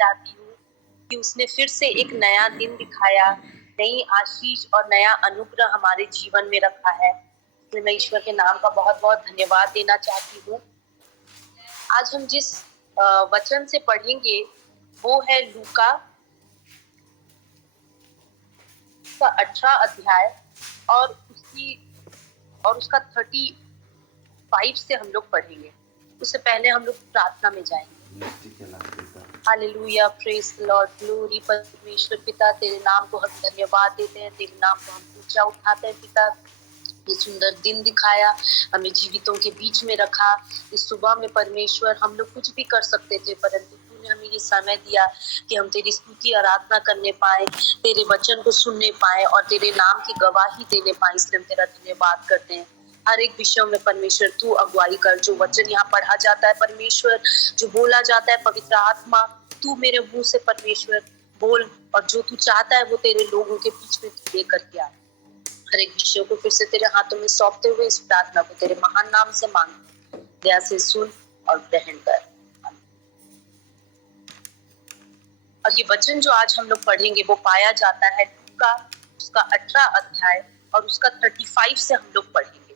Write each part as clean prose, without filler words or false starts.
चाहती हूँ कि उसने फिर से एक नया दिन दिखाया, नई आशीष और नया अनुग्रह हमारे जीवन में रखा है। इसलिए मैं ईश्वर के नाम का बहुत बहुत धन्यवाद देना चाहती हूँ। आज हम जिस वचन से पढ़ेंगे वो है लूका का 18 अध्याय और उसका 35 से हम लोग पढ़ेंगे। उससे पहले हम लोग प्रार्थना में जाएंगे। Hallelujah, praise the Lord, glory परमेश्वर पिता, तेरे नाम को हम धन्यवाद देते हैं, तेरे नाम को हम ऊंचा उठाते हैं पिता। ये सुंदर दिन दिखाया, हमें जीवितों के बीच में रखा। इस सुबह में परमेश्वर हम लोग कुछ भी कर सकते थे, परंतु तूने हमें ये समय दिया कि हम तेरी स्तुति आराधना करने पाए, तेरे वचन को सुनने पाए और तेरे नाम की गवाही देने पाए। इसलिए हम तेरा धन्यवाद करते हैं। हर एक विषयों में परमेश्वर तू अगुवाई कर। जो वचन यहाँ पढ़ा जाता है परमेश्वर, जो बोला जाता है, पवित्र आत्मा तू मेरे मुंह से परमेश्वर बोल, और जो तू चाहता है वो तेरे लोगों के बीच में तू लेकर के आ। हर एक विषय को फिर से तेरे हाथों में सौंपते हुए इस प्रार्थना को तेरे महान नाम से मांग, दया से सुन और ग्रहण कर। और ये वचन जो आज हम लोग पढ़ेंगे वो पाया जाता है लूका उसका 18 अध्याय और उसका 35 से हम लोग पढ़ेंगे।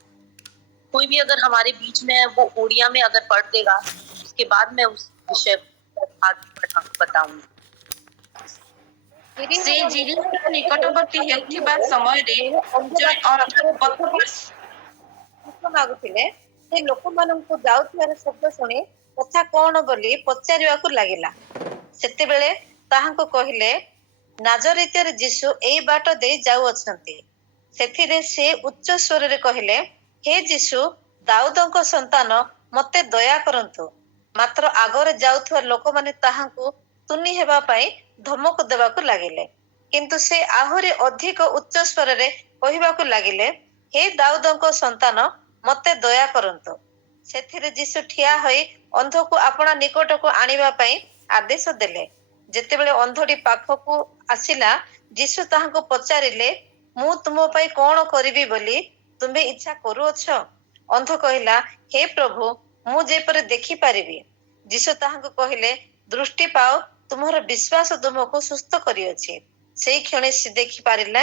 कोई भी अगर हमारे बीच में है वो ओडिया में अगर पढ़ देगा, उसके बाद मैं उस विषय पर बताऊंगी। से जीरिको निकटवर्ती हेउथिबा समयरे जଣେ ମାଗୁଥିଲେ ସେ ଲୋକମାନଙ୍କୁ ଯାଉଥିବାର ଶବ୍ଦ ଶୁଣି କଥା କଣ ବୋଲି ପଚାରିବାକୁ ଲାଗିଲା। ସେତେବେଳେ ତାହାଙ୍କୁ କହିଲେ, ନାଜରିତ୍ୟର ଯୀଶୁ ଏଇ ବାଟ ଦେଇ ଯାଉଅଛନ୍ତି। ସେଥିରେ ସେ ଉଚ୍ଚ ସ୍ୱରରେ କହିଲେ, ହେ ଯୀଶୁ, ଦାଉଦଙ୍କ ସନ୍ତାନ, ମୋତେ ଦୟା କରନ୍ତୁ। ମାତ୍ର ଆଗରେ ଯାଉଥିବା ଲୋକମାନେ ତାହାଙ୍କୁ ତୁନି ହେବା ପାଇଁ ଧମକ ଦେବାକୁ ଲାଗିଲେ। କିନ୍ତୁ ସେ ଆହୁରି ଅଧିକ ଉଚ୍ଚ ସ୍ୱରରେ କହିବାକୁ ଲାଗିଲେ, ହେ ଦାଉଦଙ୍କ ସନ୍ତାନ, ମୋତେ ଦୟା କରନ୍ତୁ। ସେଥିରେ ଯୀଶୁ ଠିଆ ହୋଇ ଅନ୍ଧକୁ ଆପଣା ନିକଟକୁ ଆଣିବା ପାଇଁ ଆଦେଶ ଦେଲେ। ଯେତେବେଳେ ଅନ୍ଧଟି ପାଖକୁ ଆସିଲା, ଯୀଶୁ ତାହାଙ୍କୁ ପଚାରିଲେ, ମୁଁ ତୁମ ପାଇଁ କଣ କରିବି ବୋଲି ତୁମେ ଇଚ୍ଛା କରୁଅଛ? ଅନ୍ଧ କହିଲା, ହେ ପ୍ରଭୁ, ମୁଁ ଯେପରି ଦେଖିପାରିବି। ଯୀଶୁ ତାହାଙ୍କୁ କହିଲେ, ଦୃଷ୍ଟି ପାଅ, ତୁମର ବିଶ୍ୱାସ ତୁମକୁ ସୁସ୍ଥ କରିଅଛି। ସେଇ କ୍ଷଣି ସେ ଦେଖିପାରିଲା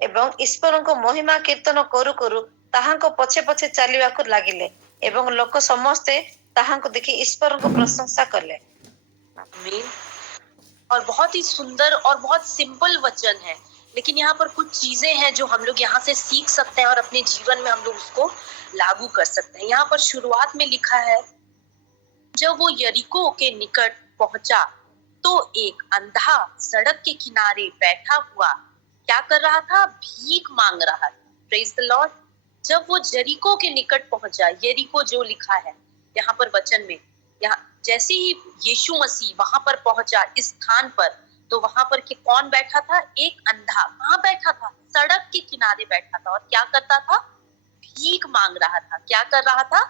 ଏବଂ ଈଶ୍ୱରଙ୍କ ମହିମା କୀର୍ତ୍ତନ କରୁ କରୁ ତାହାଙ୍କ ପଛେ पछे ଚାଲିବାକୁ ଲାଗିଲେ ଏବଂ ଲୋକ ସମସ୍ତେ ତାହାଙ୍କୁ ଦେଖି ଈଶ୍ୱରଙ୍କ ପ୍ରଶଂसा कले। और बहुत ही सुंदर और बहुत सिंपल वचन है, लेकिन यहाँ पर कुछ चीजें हैं जो हम लोग यहाँ से सीख सकते हैं और अपने जीवन में हम लोग उसको लागू कर सकते हैं। यहाँ पर शुरुआत में लिखा है, जब वो यरीको के निकट पहुंचा तो एक अंधा सड़क के किनारे बैठा हुआ क्या कर रहा था? भीख मांग रहा था। Praise the Lord. जब वो यरीको के निकट पहुंचा, यरीको जो लिखा है यहाँ पर वचन में, यहाँ जैसे ही यीशु मसीह वहां पर पहुंचा इस स्थान पर, तो वहां पर कौन बैठा था? एक अंधा वहां बैठा था, सड़क के किनारे बैठा था और क्या करता था? भीख मांग रहा था। क्या कर रहा था?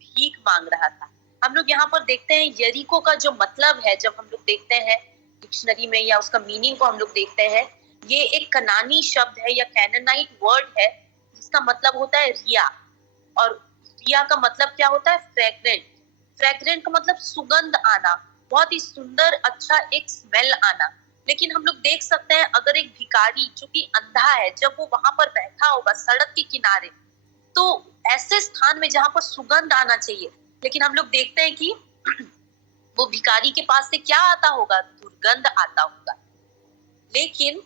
भीख मांग रहा था। हम लोग यहाँ पर देखते हैं यरीको का जो मतलब है, जब हम लोग देखते हैं डिक्शनरी में या उसका मीनिंग को हम लोग देखते हैं, ये एक कनानी शब्द है या कैनानाइट वर्ड है, जिसका मतलब होता है रिया। और रिया का मतलब क्या होता है? फ्रेग्रेंट। फ्रेग्रेंट का मतलब सुगंध आना, बहुत ही सुंदर अच्छा एक स्मेल आना। लेकिन हम लोग देख सकते हैं अगर एक भिखारी जो कि अंधा है, जब वो वहां पर बैठा होगा सड़क के किनारे, तो ऐसे स्थान में जहां पर सुगंध आना चाहिए, लेकिन हम लोग देखते हैं कि वो भिखारी के पास से क्या आता होगा? दुर्गंध आता होगा। लेकिन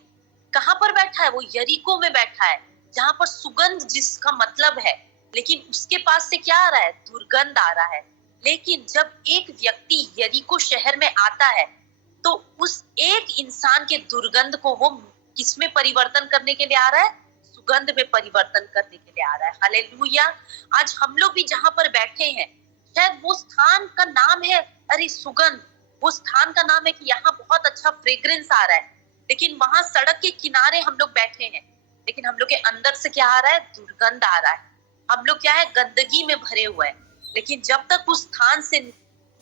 कहां पर बैठा है? वो यरीको में बैठा है, जहां पर सुगंध जिसका मतलब है, लेकिन उसके पास से क्या आ रहा है? दुर्गंध आ रहा है। लेकिन जब एक व्यक्ति यरीको शहर में आता है, तो उस एक इंसान के दुर्गंध को वो किसमें परिवर्तन करने के लिए आ रहा है? सुगंध में परिवर्तन करने के लिए आ रहा है। हालेलुया। आज हम लोग भी जहां पर बैठे हैं, शायद वो स्थान का नाम है, अरे सुगंध, वो स्थान का नाम है कि यहाँ बहुत अच्छा फ्रेग्रेंस आ रहा है, लेकिन वहां सड़क के किनारे हम लोग बैठे हैं, लेकिन हम लोग के अंदर से क्या आ रहा है? दुर्गंध आ रहा है। हम लोग क्या है? गंदगी में भरे हुए हैं। लेकिन जब तक उस स्थान से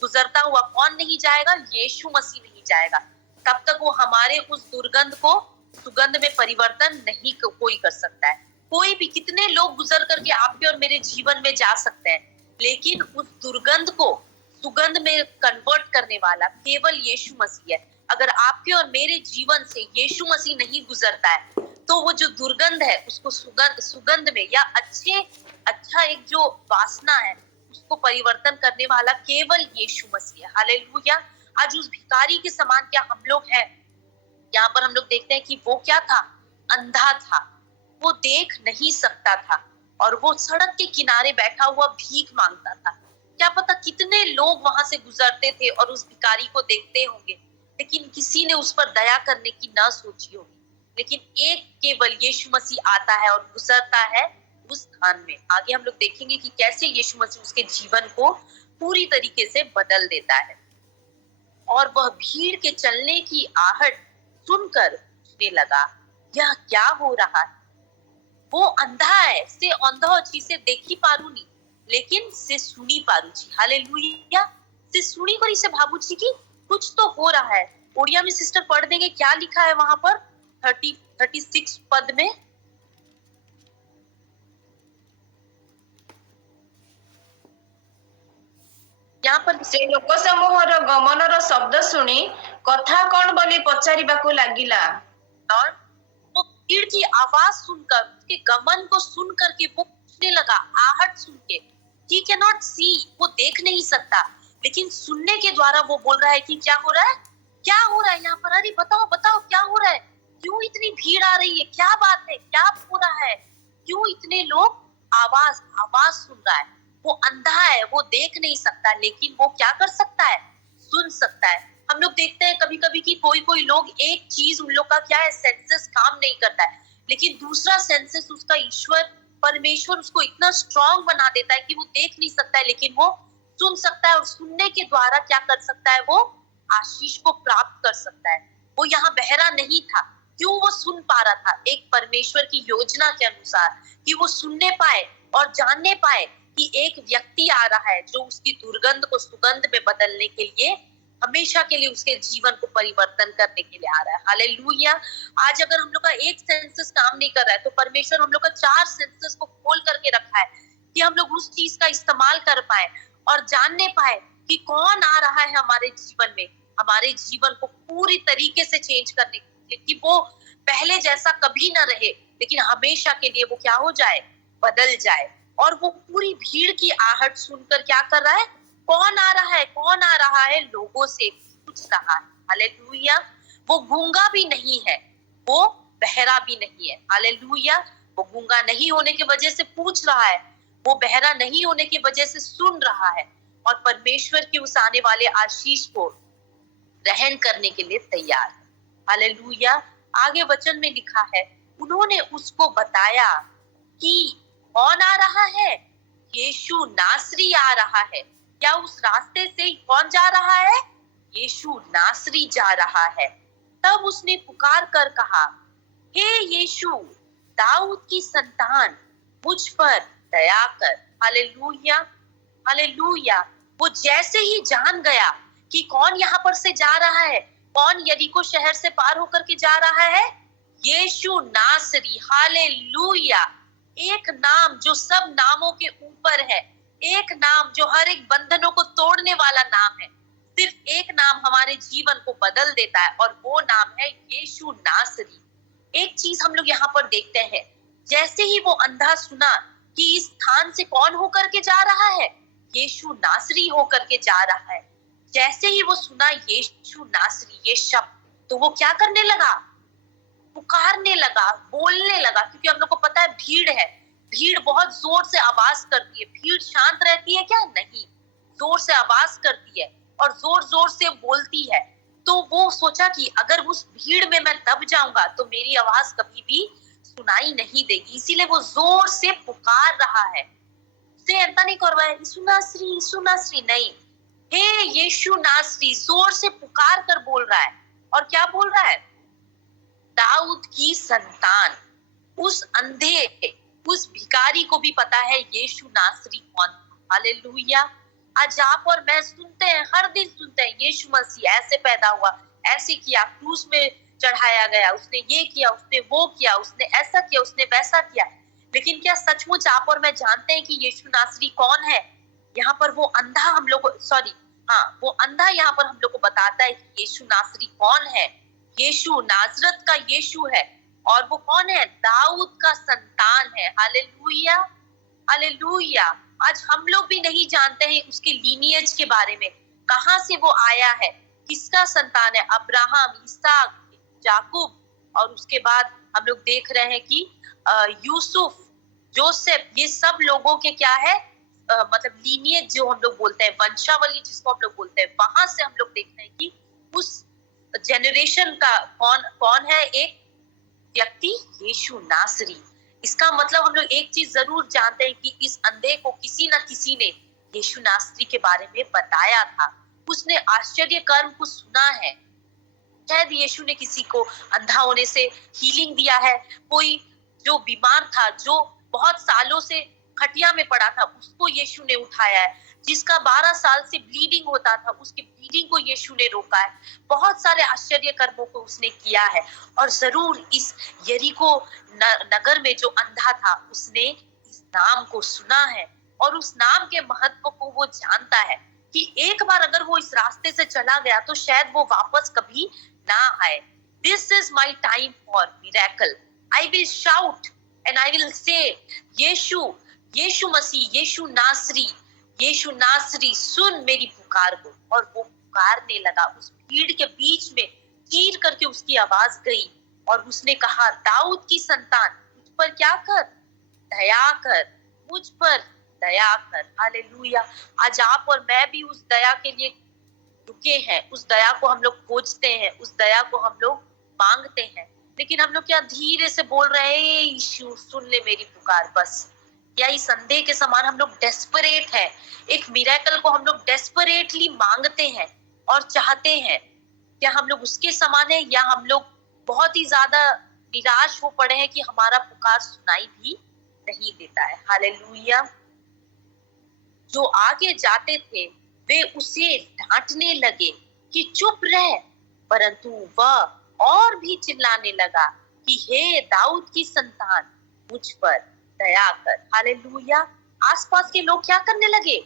गुजरता हुआ कौन नहीं जाएगा? यीशु मसीह नहीं जाएगा, तब तक वो हमारे उस दुर्गंध को सुगंध में परिवर्तन नहीं कोई कर सकता है। कोई भी, कितने लोग गुजर करके आपके और मेरे जीवन में जा सकते हैं, लेकिन उस दुर्गंध को सुगंध में कन्वर्ट करने वाला केवल यीशु मसीह है। अगर आपके और मेरे जीवन से यीशु मसीह नहीं गुजरता है तो वो जो दुर्गंध है उसको सुगंध में या अच्छा एक जो वासना है उसको परिवर्तन करने वाला केवल यीशु मसीह है। हालेलुया। आज उस भिखारी के समान क्या हम लोग हैं? यहाँ पर हम लोग देखते हैं कि वो क्या था? अंधा था, वो देख नहीं सकता था और वो सड़क के किनारे बैठा हुआ भीख मांगता था। क्या पता कितने लोग वहां से गुजरते थे और उस भिखारी को देखते होंगे, लेकिन किसी ने उस पर दया करने की ना सोची होगी। लेकिन एक केवल यीशु मसीह आता है और गुजरता है उस स्थान में। आगे हम लोग देखेंगे कि कैसे यीशु मसीह उसके जीवन को पूरी तरीके से बदल देता है। और वह भीड़ के चलने की आहट सुनकर पूछने लगा, यह क्या हो रहा है? वो अंधा है, से अंधा अच्छी से देखी पारू नहीं, लेकिन से सुनी पारू छी। हालेलुया। से सुनी करी से भाबू छी कि कुछ तो हो रहा है। ओडिया में सिस्टर पढ़ देंगे क्या लिखा है वहां पर 36 पद में। यहाँ पर से लोक समूहर गमनर शब्द सुनी कथा कौन बोली पचारिबाकू लागिला। और वो भीड़ की आवाज सुनकर, उसके गमन को सुन करके वो पूछने लगा, आहट सुन के। He cannot see, वो देख नहीं सकता, लेकिन सुनने के द्वारा वो बोल रहा है कि क्या हो रहा है, क्या हो रहा है यहाँ पर? अरे बताओ बताओ क्या हो रहा है? क्यों इतनी भीड़ आ रही है? क्या बात है? क्या हो रहा है? क्यों इतने लोग? आवाज सुन रहा है। वो अंधा है, वो देख नहीं सकता, लेकिन वो क्या कर सकता है? सुन सकता है। हम लोग देखते हैं कभी कभी कि कोई लोग एक चीज उन लोग का क्या है, सेंसेस काम नहीं करता है, लेकिन दूसरा सेंसेस उसका ईश्वर परमेश्वर उसको इतना स्ट्रांग बना देता है कि वो देख नहीं सकता है, लेकिन वो सुन सकता है। और सुनने के द्वारा क्या कर सकता है? वो आशीष को प्राप्त कर सकता है। वो यहाँ बहरा नहीं था, क्यों वो सुन पा रहा था? एक परमेश्वर की योजना के अनुसार, कि वो सुनने पाए और जानने पाए कि एक व्यक्ति आ रहा है जो उसकी दुर्गंध को सुगंध में बदलने के लिए, हमेशा के लिए उसके जीवन को परिवर्तन करने के लिए आ रहा है। हालेलुया। आज अगर हम लोग का एक सेंसस काम नहीं कर रहा है तो परमेश्वर हम लोग का 4 सेंसस को खोल करके रखा है कि हम लोग उस चीज का इस्तेमाल कर पाए और जानने पाए कि कौन आ रहा है हमारे जीवन में, हमारे जीवन को पूरी तरीके से चेंज करने के लिए, कि वो पहले जैसा कभी ना रहे, लेकिन हमेशा के लिए वो क्या हो जाए, बदल जाए। और वो पूरी भीड़ की आहट सुनकर क्या कर रहा है? कौन आ रहा है? कौन आ रहा है? लोगों से पूछ रहा है। हालेलुया। वो गूंगा भी नहीं है, वो बहरा भी नहीं है। हालेलुया। वो गूंगा नहीं होने की वजह से पूछ रहा है, वो बहरा नहीं होने की वजह से सुन रहा है और परमेश्वर की उस आने वाले आशीष को ग्रहण करने के लिए तैयार है। हालेलुया। आगे वचन में लिखा है, उन्होंने उसको बताया कि कौन आ रहा है? यीशु नासरी आ रहा है। क्या उस रास्ते से कौन जा रहा है? यीशु नासरी जा रहा है। तब उसने पुकार कर कहा, हे यीशु, दाऊद की संतान, मुझ पर दया कर। हालेलुया। हालेलुया। वो जैसे ही जान गया कि कौन यहाँ पर से जा रहा है, कौन यरीको शहर से पार होकर के जा रहा है, यीशु नासरी। हालेलुया। एक नाम जो सब नामों के ऊपर है, एक नाम जो हर एक बंधनों को तोड़ने वाला नाम है। सिर्फ एक नाम हमारे जीवन को बदल देता है और वो नाम है यीशु नासरी। एक चीज हम लोग यहाँ पर देखते हैं, जैसे ही वो अंधा सुना कि इस स्थान से कौन होकर के जा रहा है, यीशु नासरी होकर के जा रहा है, जैसे ही वो सुना यीशु नासरी ये शब्द, तो वो क्या करने लगा? पुकारने लगा, बोलने लगा। क्योंकि हम लोग को पता है भीड़ है, भीड़ बहुत जोर से आवाज करती है। भीड़ शांत रहती है क्या? नहीं, जोर से आवाज करती है और जोर जोर से बोलती है। तो वो सोचा कि अगर उस भीड़ में मैं दब जाऊंगा तो मेरी आवाज कभी भी सुनाई नहीं देगी, इसीलिए वो जोर से पुकार रहा है। से ऐसा नहीं कर रहा है यीशु नासरी, नहीं, हे यीशु नासरी, जोर से पुकार कर बोल रहा है। और क्या बोल रहा है? दाऊद की संतान। उस अंधे, उस भिखारी को भी पता है यीशु नासरी कौन। हालेलुया। आज आप और मैं सुनते हैं, हर दिन सुनते हैं, यीशु मसीह ऐसे पैदा हुआ, ऐसे किया, क्रूस में चढ़ाया गया, उसने ये किया, उसने वो किया, उसने ऐसा किया, उसने वैसा किया। लेकिन क्या सचमुच आप और मैं जानते हैं कि यीशु नासरी कौन है? यहाँ पर वो अंधा हम लोग, सॉरी, हाँ, वो अंधा यहाँ पर हम लोग को बताता है कि यीशु नासरी कौन है। यीशु नाजरत का यीशु है, और वो कौन है? दाऊद का संतान है। Hallelujah, hallelujah. आज हम लोग भी नहीं जानते हैं उसके लीनिएज के बारे में, कहाँ से वो आया है, किसका संतान है। अब्राहम, इसहाक, याकूब, और उसके बाद हम लोग देख रहे हैं कि यूसुफ, जोसेफ, ये सब लोगों के क्या है, मतलब लीनिएज जो हम लोग बोलते हैं, वंशावली जिसको हम लोग बोलते हैं, वहां से हम लोग देखते हैं कि उस जनरेशन का कौन कौन है। एक व्यक्ति, यीशु नासरी। इसका मतलब हम लोग एक चीज जरूर जानते हैं कि इस अंधे को किसी न किसी ने यीशु नासरी के बारे में बताया था। उसने आश्चर्य कर्म को सुना है। शायद यीशु ने किसी को अंधा होने से हीलिंग दिया है। कोई जो बीमार था, जो बहुत सालों से खटिया में पड़ा था, उसको यीशु ने उठाया है। जिसका 12 साल से ब्लीडिंग होता था, उसकी ब्लीडिंग को यीशु ने रोका है। बहुत सारे आश्चर्य कर्मों को उसने किया है। और जरूर इस यरीको नगर में जो अंधा था, उसने इस नाम को सुना है और उस नाम के महत्व को वो जानता है कि एक बार अगर वो इस रास्ते से चला गया तो शायद वो वापस कभी ना आए। This is my time for miracle. I will shout and I will say, यीशु, यीशु मसीह, यीशु नासरी, यीशु नासरी, सुन मेरी पुकार को। और वो पुकारने लगा। उस भीड़ के बीच में चीर करके उसकी आवाज गई और उसने कहा, दाऊद की संतान, मुझ पर क्या कर? दया कर, मुझ पर दया कर। हालेलुया। आज आप और मैं भी उस दया के लिए रुके हैं। उस दया को हम लोग खोजते हैं, उस दया को हम लोग मांगते हैं। लेकिन हम लोग क्या धीरे से बोल रहे हैं, यीशु सुन ले मेरी पुकार बस। या इस अंधे के समान हम लोग डेस्परेट हैं। एक मिरेकल को हम लोग डेस्परेटली मांगते हैं और चाहते हैं। क्या हम लोग उसके समान है, या हम लोग बहुत ही ज्यादा निराश हो पड़े हैं कि हमारा पुकार सुनाई भी नहीं देता है। हालेलुया। जो आगे जाते थे वे उसे डांटने लगे कि चुप रह, परंतु वह और भी चिल्लाने लगा कि हे दाऊद की संतान, मुझ पर दया कर। हालेलुया। आसपास के लोग क्या करने लगे?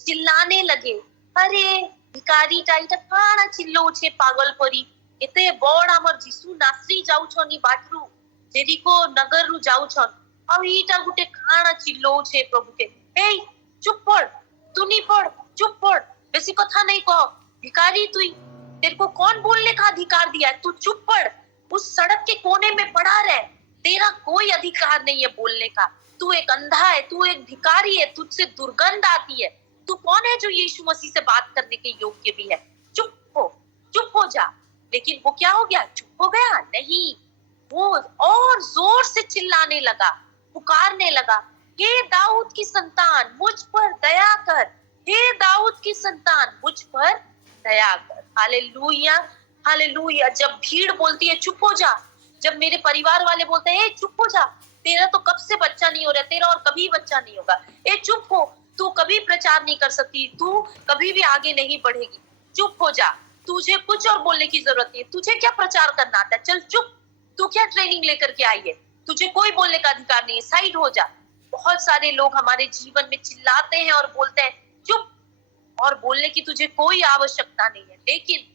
चिल्लाने लगे, अरे भिकारी टाइटा काना चिल्लो छे पागल परी, एते बड़ आमर जीसु नासरी जाऊ छनी बाटरू, जेरिको नगर रु जाऊ छन, अब ईटा गुटे काना चिल्लो छे प्रभु के। ए चुप पड़, तू नहीं पढ़, चुप पड़, बेसी कथा नहीं कहो, भिखारी तू। तेरे को कौन बोलने का अधिकार दिया है? तू चुप पड़, उस सड़क के कोने में पड़ा रह, तेरा कोई अधिकार नहीं है बोलने का। तू एक अंधा है, तू एक भिखारी है, तुझसे दुर्गंध आती है। तू कौन है जो यीशु मसीह से बात करने के योग्य भी है? चुप हो जा। लेकिन वो क्या हो गया? चुप हो गया नहीं, वो और जोर से चिल्लाने लगा, पुकारने लगा, हे दाऊद की संतान, मुझ पर दया कर, हे दाऊद की संतान, मुझ पर दया कर। Hallelujah, hallelujah. जब भीड़ बोलती है चुप हो जा, जब मेरे परिवार वाले बोलते हैं चुप हो जा, तेरा तो कब से बच्चा नहीं हो रहा, तेरा और कभी बच्चा नहीं होगा, ए चुप हो, तू कभी प्रचार नहीं कर सकती, तू कभी भी आगे नहीं बढ़ेगी, चुप हो जा, तुझे कुछ और बोलने की जरूरत नहीं है, तुझे क्या प्रचार करना आता है, चल चुप, तू क्या ट्रेनिंग लेकर के आई है, तुझे कोई बोलने का अधिकार नहीं है, साइड हो जा। बहुत सारे लोग हमारे जीवन में चिल्लाते हैं और बोलते हैं चुप, और बोलने की तुझे कोई आवश्यकता नहीं है। लेकिन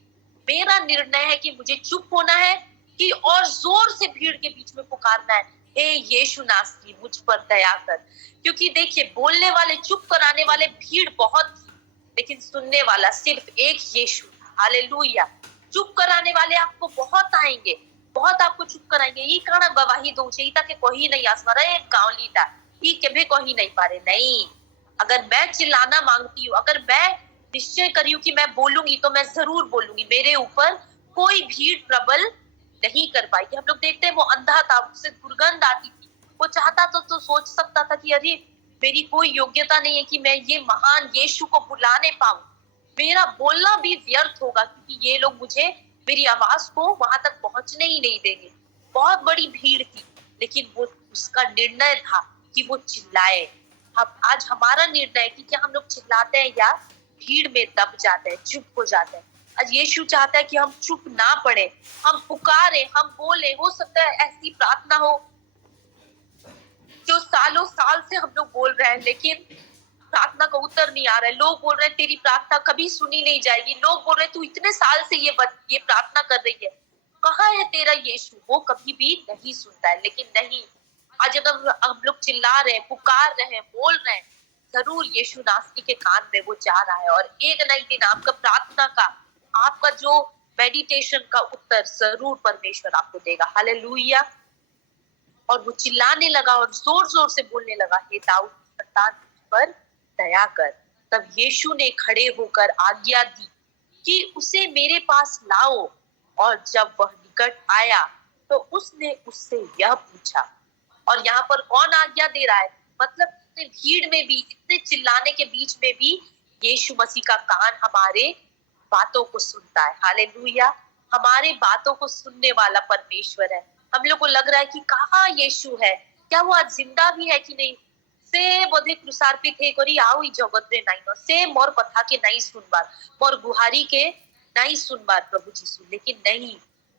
मेरा निर्णय है कि मुझे चुप होना है कि और जोर से भीड़ के बीच में पुकारना है, हे यीशु नासरी, मुझ पर दया कर। क्योंकि देखिए, बोलने वाले, चुप कराने वाले भीड़ बहुत थी, लेकिन सुनने वाला सिर्फ एक यीशु था। हालेलुया। चुप कराने वाले आपको बहुत आएंगे, बहुत आपको चुप कराएंगे, ये काना गवाही दूचे इता के कोई नहीं आसमारा एक गांवलीटा ये केबे कोई नहीं पारे। नहीं, अगर मैं चिल्लाना मांगती हूँ, अगर मैं निश्चय करी हूँ कि मैं बोलूंगी, तो मैं जरूर बोलूंगी। मेरे ऊपर कोई भीड़ प्रबल नहीं कर पाएगी। हम लोग देखते हैं वो अंधा था, उससे दुर्गंध आती थी, वो चाहता तो सोच सकता था कि अरे मेरी कोई योग्यता नहीं है कि मैं ये महान यीशु को बुलाने पाऊं, मेरा बोलना भी व्यर्थ होगा क्योंकि ये लोग मुझे, मेरी आवाज को वहां तक पहुंचने ही नहीं देंगे। बहुत बड़ी भीड़ थी, लेकिन वो उसका निर्णय था कि वो चिल्लाए। अब आज हमारा निर्णय है कि क्या हम लोग चिल्लाते हैं या भीड़ में दब जाते हैं, चुप हो जाते हैं। आज यीशु चाहता है कि हम चुप ना पड़े, हम पुकारे, हम बोले। हो सकता है ऐसी प्रार्थना हो जो सालों साल से हम लोग बोल रहे हैं, लेकिन प्रार्थना का उत्तर नहीं आ रहा है, लोग बोल रहे हैं तेरी प्रार्थना कभी सुनी नहीं जाएगी, लोग बोल रहे हैं तू इतने साल से ये प्रार्थना कर रही है, कहाँ है तेरा यीशु? वो कभी भी नहीं सुनता है। लेकिन नहीं, आज अगर हम लोग चिल्ला रहे हैं, पुकार रहे हैं, बोल रहे हैं, जरूर यीशु नासरी के कान में वो जा रहा है और एक न एक दिन आपका प्रार्थना का, आपका जो मेडिटेशन का उत्तर जरूर परमेश्वर आपको देगा। हालेलुया। और वो चिल्लाने लगा और जोर जोर से बोलने लगा, हे दाऊद संतान, मुझ पर दया कर। तब यीशु ने खड़े होकर आज्ञा दी कि उसे मेरे पास लाओ। और जब वह निकट आया तो उसने उससे यह पूछा। और यहाँ पर कौन आज्ञा दे रहा है? मतलब इतने भीड़ में भी, इतने चिल्लाने के बीच में भी यीशु मसीह का कान हमारे बातों को सुनता है। हालेलुया। हमारे बातों को सुनने वाला परमेश्वर है। हम लोग को लग रहा है कि कहाँ यीशु है, क्या वो आज जिंदा भी है कि नहीं? से बोधे क्रुसार्पित हे करी आओ ई जगत रे नाइनो, से मोर कथा के नहीं सुनबार, मोर गुहारी के नहीं सुनबार प्रभु जीसु। लेकिन नहीं,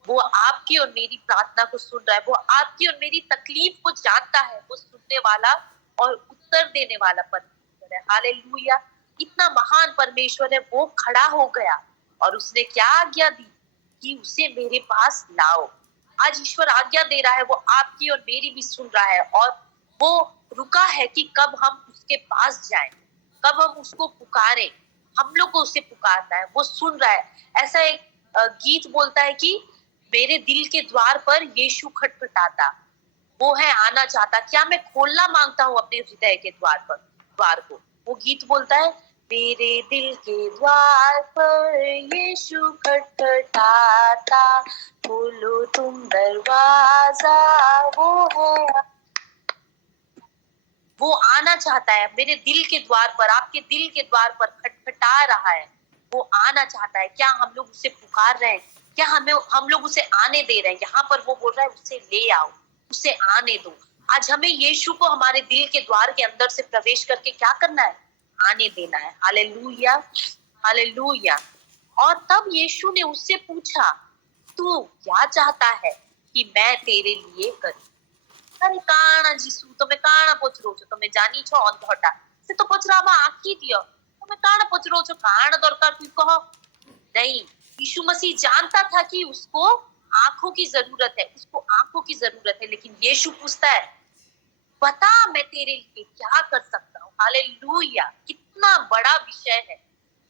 वो आपकी और मेरी प्रार्थना को सुन रहा है, वो आपकी और मेरी तकलीफ को जानता है, वो सुनने वाला और उत्तर देने वाला परमेश्वर है। हालेलुया। इतना महान परमेश्वर है। वो खड़ा हो गया और उसने क्या आज्ञा दी कि उसे मेरे पास लाओ। आज ईश्वर आज्ञा दे रहा है, वो आपकी और मेरी भी सुन रहा है और वो रुका है कि कब हम उसके पास जाएं, कब हम उसको पुकारें। हम लोग को उसे पुकारना है, वो सुन रहा है। ऐसा एक गीत बोलता है कि मेरे दिल के द्वार पर यीशु खटखटाता, वो है आना चाहता, क्या मैं खोलना मांगता हूँ अपने हृदय के द्वार को। वो गीत बोलता है, मेरे दिल के द्वार पर यीशु खटखटाता, खोलो तुम दरवाजा, वो आना चाहता है मेरे दिल के द्वार पर, आपके दिल के द्वार पर खटखटा रहा है, वो आना चाहता है। क्या हम लोग उसे पुकार रहे हैं? क्या हम लोग उसे आने दे रहे हैं? यहाँ पर वो बोल रहा है उसे ले आओ, उसे आने दो। आज हमें यीशु को हमारे दिल के द्वार के अंदर से प्रवेश करके क्या करना है? आने देना है। Hallelujah, hallelujah. और तब यीशु ने उससे पूछा, तू क्या चाहता है कि मैं तेरे लिए करूं? अरे काना जीसु, તમે કાણા પચરો છો? તમે જાની છો અંધોટા से तो पचरावा आखी दियो, તમે કાણા पचरो છો? કાણા दरकार तुई कहो। नहीं, यीशु मसीह जानता था कि उसको आंखों की जरूरत है, उसको आंखों की जरूरत है। लेकिन यीशु पूछता है, बता मैं तेरे लिए क्या कर सकता हूँ। हालेलुया। कितना बड़ा विषय है।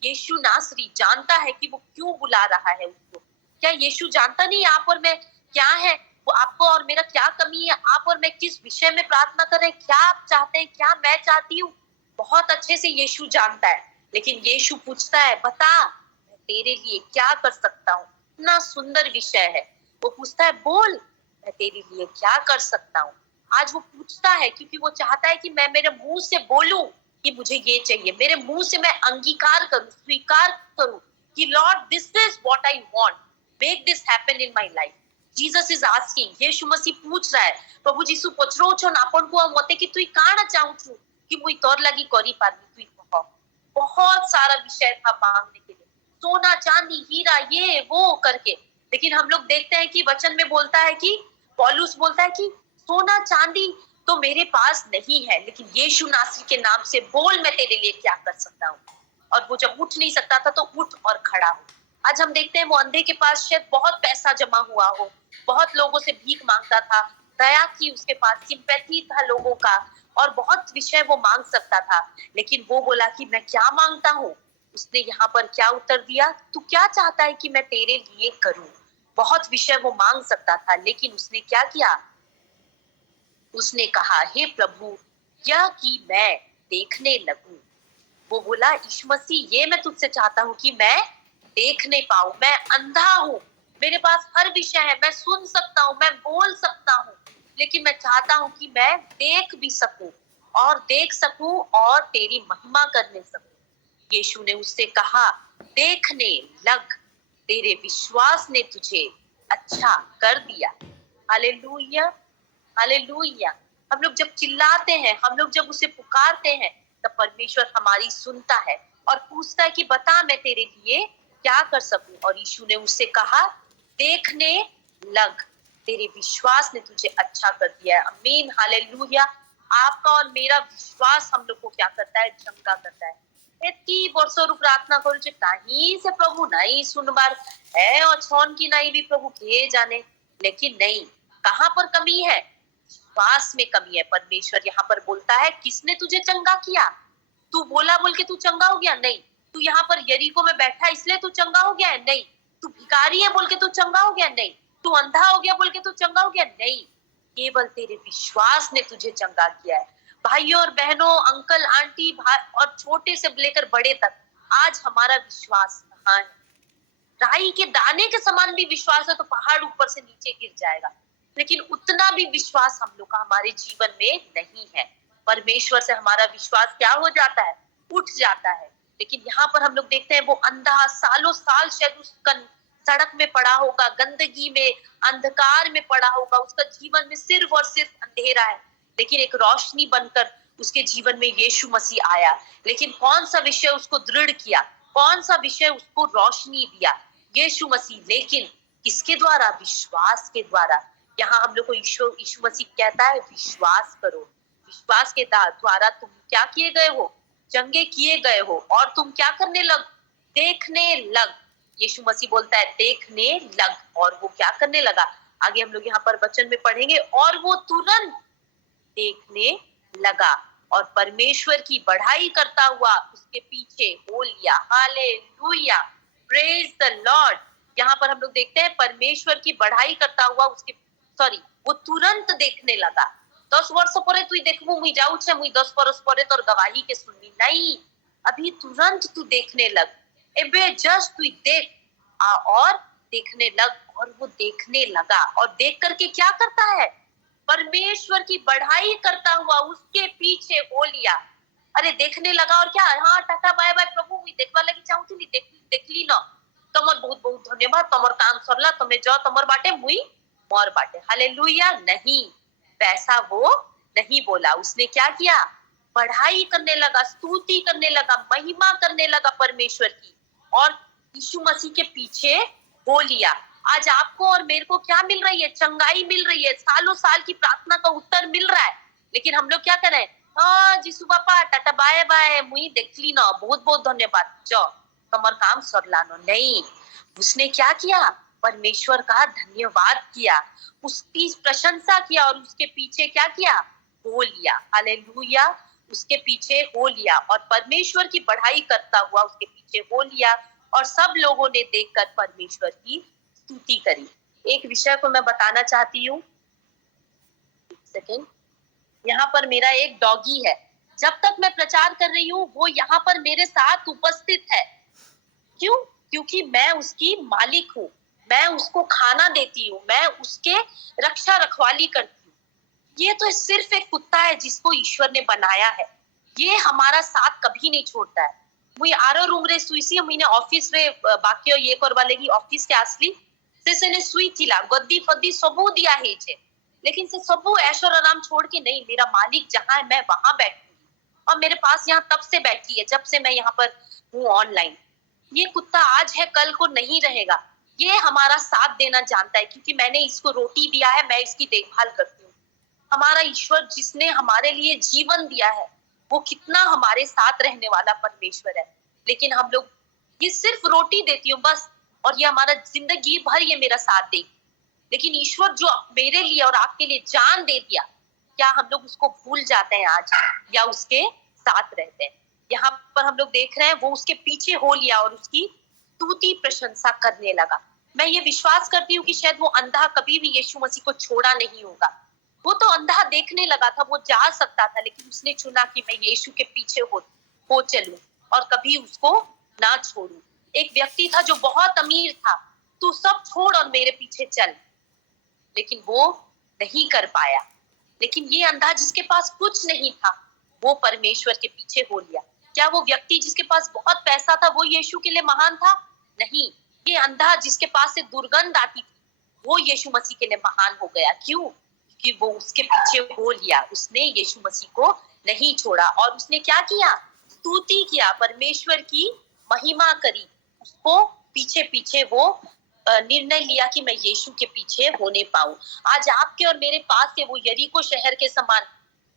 यीशु नासरी जानता है कि वो क्यों बुला रहा है उसको। क्या यीशु जानता नहीं आप और मैं क्या है, वो आपको और मेरा क्या कमी है, आप और मैं किस विषय में प्रार्थना कर रहे हैं, क्या आप चाहते हैं, क्या मैं चाहती हूँ, बहुत अच्छे से यीशु जानता है। लेकिन यीशु पूछता है, बता मैं तेरे लिए क्या कर सकता हूँ। इतना सुंदर विषय है। वो पूछता है, बोल मैं तेरे लिए क्या कर सकता हूँ। आज वो पूछता है क्योंकि वो चाहता है कि मैं मेरे मुंह से बोलूं कि मुझे ये चाहिए, मेरे मुंह से मैं अंगीकार करूं, स्वीकार करूं कि lord this is what I want, make this happen in my life. Jesus is asking, Yeshu Masih पूछ रहा है, प्रभु जीसु पचरो छो ना आपन को मते कि तुई काना चाहू छु कि मुई तोर लगी करी पारबी, तुई कहो। बहुत सारा विषय था मांगने के लिए, सोना चांदी हीरा ये वो करके। लेकिन हम लोग देखते हैं कि वचन में बोलता है कि पौलुस बोलता है कि सोना चांदी तो मेरे पास नहीं है, लेकिन यीशु नासरी के नाम से बोल मैं तेरे लिए क्या कर सकता हूँ। और वो जब उठ नहीं सकता था तो उठ और खड़ा हो। आज हम देखते हैं वो अंधे के पास शायद बहुत पैसा जमा हुआ हो, बहुत लोगों से भीख मांगता था, दया थी उसके पास, सिंपैथी था लोगों का और बहुत विषय वो मांग सकता था। लेकिन वो बोला कि मैं क्या मांगता हूँ। उसने यहाँ पर क्या उत्तर दिया, तू क्या चाहता है कि मैं तेरे लिए करूं। बहुत विषय वो मांग सकता था, लेकिन उसने क्या किया, उसने कहा, हे प्रभु यह कि मैं देखने लगूं। वो बोला, यीशु मसीह ये मैं तुझसे चाहता हूँ कि मैं देख नहीं पाऊं, मैं अंधा हूँ, मेरे पास हर विषय है, मैं सुन सकता हूँ, मैं बोल सकता हूँ, लेकिन मैं चाहता हूँ कि मैं देख भी सकूं और देख सकूं और तेरी महिमा करने सकूं। यीशु ने उससे कहा, देखने लग, तेरे विश्वास ने तुझे अच्छा कर दिया। Hallelujah, hallelujah. हम लोग जब चिल्लाते हैं, हम लोग जब उसे पुकारते हैं, तब परमेश्वर हमारी सुनता है और पूछता है कि बता मैं तेरे लिए क्या कर सकूं। और यीशु ने उससे कहा, देखने लग, तेरे विश्वास ने तुझे अच्छा कर दिया है। आमीन, हालेलुया। आपका और मेरा विश्वास हम लोग को क्या करता है, चंगा करता है। एती वर्षरू प्रार्थना करूचे कहीं से प्रभु नहीं सुनबार है और छौन की नहीं भी प्रभु के जाने, लेकिन नहीं, कहाँ पर कमी है, विश्वास में कमी है। परमेश्वर यहाँ पर बोलता है किसने तुझे चंगा किया, तू बोला बोल के तू चंगा हो गया, नहीं। तू यहाँ पर यरीको में बैठा इसलिए तू चंगा हो गया है, नहीं। तू भिखारी है बोल के तू चंगा हो गया, नहीं। तू अंधा हो गया बोल के तू चंगा हो गया, नहीं। केवल तेरे विश्वास ने तुझे चंगा किया है। भाइयों और बहनों, अंकल आंटी, भाई और छोटे से लेकर बड़े तक, आज हमारा विश्वास कहाँ है? राई के दाने के समान भी विश्वास है तो पहाड़ ऊपर से नीचे गिर जाएगा, लेकिन उतना भी विश्वास हम लोग का हमारे जीवन में नहीं है। परमेश्वर से हमारा विश्वास क्या हो जाता है, उठ जाता है। लेकिन यहाँ पर हम लोग देखते हैं वो अंधा सालों साल शायद उस सड़क में पड़ा होगा, गंदगी में, अंधकार में पड़ा होगा, उसका जीवन में सिर्फ और सिर्फ अंधेरा है, लेकिन एक रोशनी बनकर उसके जीवन में यीशु मसीह आया। लेकिन कौन सा विषय उसको दृढ़ किया, कौन सा विषय उसको रोशनी दिया, यीशु मसीह। लेकिन किसके द्वारा, विश्वास के द्वारा। यहाँ हम लोग को यीशु मसीह कहता है विश्वास करो। विश्वास के द्वारा तुम क्या किए गए हो, चंगे किए गए हो, और तुम क्या करने लग, देखने लग। यीशु मसीह बोलता है देखने लग, और वो क्या करने लगा। आगे हम लोग यहाँ पर वचन में पढ़ेंगे, और वो तुरंत देखने लगा और परमेश्वर की बढ़ाई करता हुआ उसके पीछे हो लिया। Hallelujah, praise the Lord. यहाँ पर हम लोग देखते हैं परमेश्वर की बढ़ाई करता हुआ वो तुरंत देखने लगा। 10 वर्ष परे तू देखबू मुई जाऊ छे, मुई 10 वर्ष परे तोर गवाही के सुननी, नहीं, अभी तुरंत तू देखने लग। एबे जस्ट तू देख और देखने लग। और वो देखने लगा और देख करके क्या करता है, परमेश्वर की बढ़ाई करता हुआ उसके पीछे हो लिया। अरे देखने लगा और क्या, हाँ टाटा बाय बाय प्रभु, मुई देखवा लगी चाहूथी, देखली न, तमर बहुत बहुत धन्यवाद, तमर काम सरला, तमे जाओ तमर बाटे, मुई मोर बाटे। हालेलुया, नहीं, वैसा वो नहीं बोला। उसने क्या किया, बढ़ाई करने लगा, स्तुति करने लगा, महिमा करने लगा परमेश्वर की, और यीशु मसीह के पीछे हो लिया। आज आपको और मेरे को क्या मिल रही है, चंगाई मिल रही है, सालों साल की प्रार्थना का उत्तर मिल रहा है, लेकिन हम लोग क्या करें, हाँ जीसु बापा टाटा बाय बाय, मुई देखली ना, बहुत बहुत धन्यवाद, जाओ तमर काम सरलानो, नहीं। उसने क्या किया, परमेश्वर का धन्यवाद किया, उसकी प्रशंसा किया, और उसके पीछे क्या किया, हो लिया। हालेलुया, उसके पीछे हो लिया, और परमेश्वर की बढ़ाई करता हुआ उसके पीछे हो लिया, और सब लोगों ने देखकर परमेश्वर की स्तुति करी। एक विषय को मैं बताना चाहती हूँ, सेकेंड। यहाँ पर मेरा एक डॉगी है, जब तक मैं प्रचार कर रही हूँ वो यहाँ पर मेरे साथ उपस्थित है। क्यों? क्योंकि मैं उसकी मालिक हूँ, मैं उसको खाना देती हूँ, मैं उसके रक्षा रखवाली करती हूँ। ये तो सिर्फ एक कुत्ता है जिसको ईश्वर ने बनाया है, ये हमारा साथ कभी नहीं छोड़ता है। मुई आरो रूम रे सुईसी, मुझे ऑफिस रे बाकी ये करवा लेगी ऑफिस के असली से सुई थिला, गद्दी फद्दी सबू दिया है छे, लेकिन से सबू ऐशो आराम छोड़ के नहीं, मेरा मालिक जहाँ है मैं वहां बैठी हूँ, और मेरे पास यहाँ तब से बैठी है जब से मैं यहाँ पर हूँ ऑनलाइन। ये कुत्ता आज है कल को नहीं रहेगा, ये हमारा साथ देना जानता है, क्योंकि मैंने इसको रोटी दिया है, मैं इसकी देखभाल करती हूँ। हमारा ईश्वर जिसने हमारे लिए जीवन दिया है, वो कितना हमारे साथ रहने वाला परमेश्वर है। लेकिन हम लोग ये सिर्फ रोटी देती हूँ बस, और ये हमारा जिंदगी भर ये मेरा साथ देगी, लेकिन ईश्वर जो मेरे लिए और आपके लिए जान दे दिया, क्या हम लोग उसको भूल जाते हैं आज, या उसके साथ रहते हैं। यहाँ पर हम लोग देख रहे हैं वो उसके पीछे हो लिया और उसकी स्तुति प्रशंसा करने लगा। मैं ये विश्वास करती हूँ कि शायद वो अंधा कभी भी यीशु मसीह को छोड़ा नहीं होगा। वो तो अंधा देखने लगा था, वो जा सकता था, लेकिन उसने चुना कि मैं यीशु के पीछे हो चलूं और कभी उसको ना छोड़ूं। एक व्यक्ति था जो बहुत अमीर था, तू सब छोड़ और मेरे पीछे चल, लेकिन वो नहीं कर पाया। लेकिन ये अंधा जिसके पास कुछ नहीं था, वो परमेश्वर के पीछे हो लिया। क्या वो व्यक्ति जिसके पास बहुत पैसा था वो यीशु के लिए महान था? नहीं। ये अंधा जिसके पास से दुर्गंध आती थी, वो यीशु मसीह के लिए महान हो गया। क्यों? क्योंकि वो उसके पीछे हो लिया, उसने यीशु मसीह को नहीं छोड़ा, और उसने क्या किया, स्तुति किया, परमेश्वर की महिमा करी, उसको पीछे पीछे वो निर्णय लिया कि मैं यीशु के पीछे होने पाऊं। आज आपके और मेरे पास से वो यरीको शहर के समान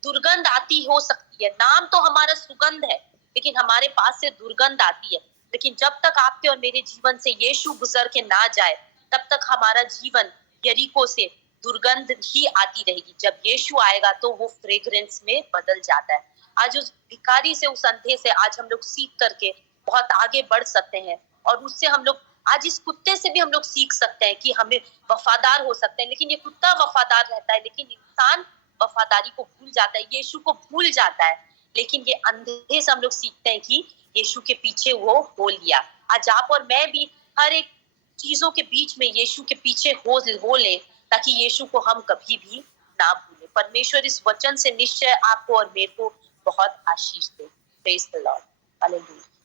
दुर्गंध आती हो सकती है। नाम तो हमारा सुगंध है, लेकिन हमारे पास से दुर्गंध आती है। लेकिन जब तक आपके और मेरे जीवन से यीशु गुजर के ना जाए, तब तक हमारा जीवन यरीको से दुर्गंध ही आती रहेगी। जब यीशु आएगा तो वो फ्रेग्रेंस में बदल जाता है। आज उस भिखारी से, उस अंधे से आज हम लोग सीख करके बहुत आगे बढ़ सकते हैं। और उससे हम लोग आज इस कुत्ते से भी हम लोग सीख सकते हैं कि हमें वफादार हो सकते हैं। लेकिन ये कुत्ता वफादार रहता है, लेकिन इंसान वफादारी को भूल जाता है, यीशु को भूल जाता है। लेकिन ये अंधे से हम लोग सीखते हैं कि यीशु के पीछे वो हो लिया। आज आप और मैं भी हर एक चीजों के बीच में यीशु के पीछे हो ले, ताकि यीशु को हम कभी भी ना भूले। परमेश्वर इस वचन से निश्चय आपको और मेरे को बहुत आशीष दे। Praise the lord. हालेलुया।